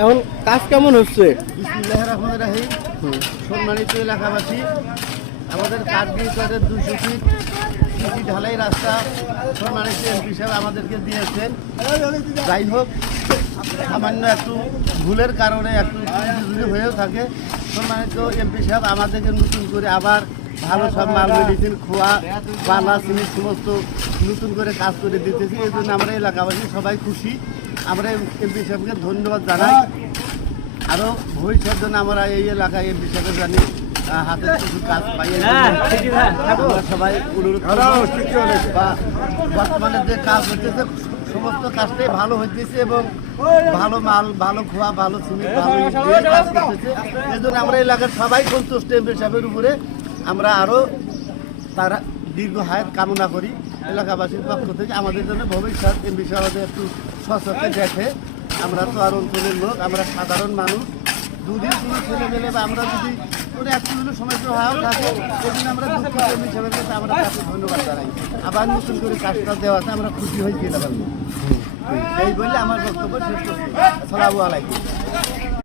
এখন কাজ কেমন হচ্ছে? বিসমিল্লাহির রহমানির রহিম। সম্মানিত এলাকাবাসী, আমাদের কাঠগিরিচরের 200 ফিট সিসি ঢালাই রাস্তা সম্মানিত এমপি সাহেব আমাদেরকে দিয়েছেন। যাই হোক, সামান্য একটু ভুলের কারণে একটু ত্রুটি হয়েও থাকে। সম্মানিত এমপি সাহেব আমাদেরকে নতুন করে আবার ভালো সব মাল মেডিসিন খোয়া বালা সিমেন্ট সমস্ত নতুন করে কাজ করে দিতেছি। এই জন্য আমরা এলাকাবাসী সবাই খুশি। আমরা এমপি সাহেবকে ধন্যবাদ জানাই। আরও ভবিষ্যৎ জন্য আমরা এই এলাকায় এমপি সাহেবের জানি হাতে কিছু কাজ পাই। আমরা সবাই অনুরোধ বা বর্তমানে যে কাজ হইতেছে সমস্ত কাজটাই ভালো হইতেছে এবং ভালো মাল, ভালো খোয়া, ভালো সিমেন্ট, ভালো ইট দিয়ে কাজ করতেছে। এই জন্য আমরা এলাকার সবাই সন্তুষ্ট এমপি সাহেবের উপরে। আমরা আরও তারা দীর্ঘ হায়াত কামনা করি এলাকাবাসীর পক্ষ থেকে। আমাদের জন্য ভবিষ্যৎ এমপি সাহেব একটু সচক্ষে দেখে। আমরা তো আর অঞ্চলের লোক, আমরা সাধারণ মানুষ। দুদিন কোনো ছেলে মেলে বা আমরা যদি কোনো একটু সমস্যা হওয়া থাকে সেদিন আমরা দুঃখ এমপি সাহেবের কাছে আমরা তাকে ধন্যবাদ জানাই। আবার নতুন করে কাজটা দেওয়াতে আমরা খুশি হয়ে গেলাম। এই বলে আমার বক্তব্য শেষ করছি। আসসালামু আলাইকুম।